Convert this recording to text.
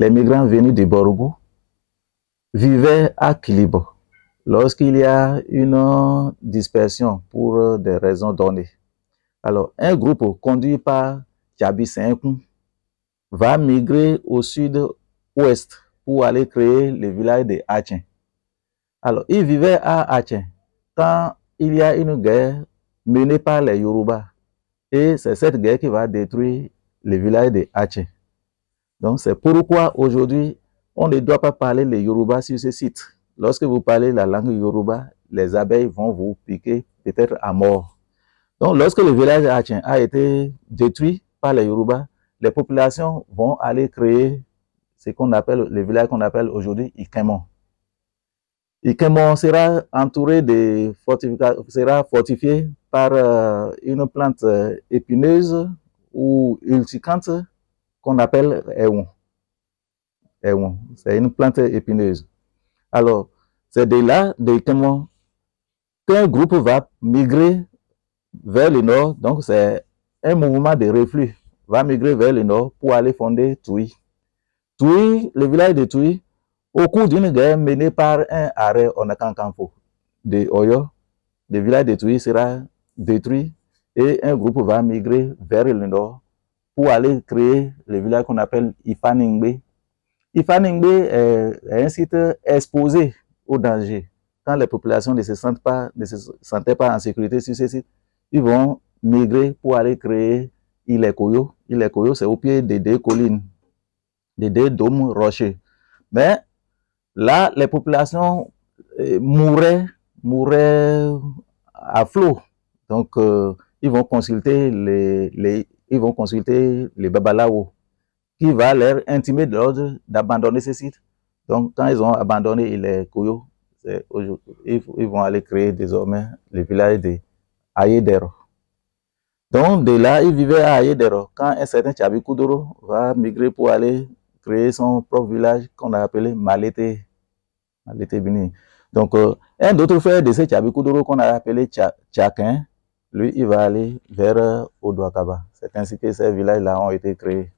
les migrants venus du Borgou vivaient à Kilibo lorsqu'il y a une dispersion pour des raisons données. Alors, un groupe conduit par Tchabi Senkou va migrer au sud-ouest pour aller créer le village de Hatchen. Alors, ils vivaient à Hatchen quand il y a une guerre menée par les Yoruba. Et c'est cette guerre qui va détruire le village de Hatchen. Donc, c'est pourquoi aujourd'hui, on ne doit pas parler les Yoruba sur ce site. Lorsque vous parlez la langue Yoruba, les abeilles vont vous piquer peut-être à mort. Donc, lorsque le village de Hatchen a été détruit par les Yoruba, les populations vont aller créer ce qu'on appelle, le village qu'on appelle aujourd'hui Ikemon. Ikemon sera entouré de sera fortifié par une plante épineuse ou urticante qu'on appelle Ewon. C'est une plante épineuse. Alors, c'est de là, de Ikemon, qu'un groupe va migrer vers le nord. Donc, c'est un mouvement de reflux, va migrer vers le nord pour aller fonder Toui. Toui, le village de Toui, au cours d'une guerre menée par un arrêt Onakankampo de Oyo, le village de Toui sera détruit et un groupe va migrer vers le nord pour aller créer le village qu'on appelle Ifaningbe. Ifaningbe est un site exposé au danger. Quand les populations ne se sentaient pas en sécurité sur ce site, ils vont migrer pour aller créer Ilekoyo. Ilekoyo, c'est au pied des deux collines, des deux dômes rocheux. Mais là, les populations mouraient à flot. Donc, ils vont consulter les Babalawo, qui va leur intimer de l'ordre d'abandonner ces sites. Donc, quand ils ont abandonné les Koyo, ils vont aller créer désormais le village de Ayedero. Donc, de là, ils vivaient à Ayedero. Quand un certain Tchabi Koudoro va migrer pour aller créer son propre village qu'on a appelé Malete Bini. Donc, un autre frère de ce Tchabi Koudoro qu'on a appelé Tchakin, lui, il va aller vers Odouakaba. C'est ainsi que ces villages-là ont été créés.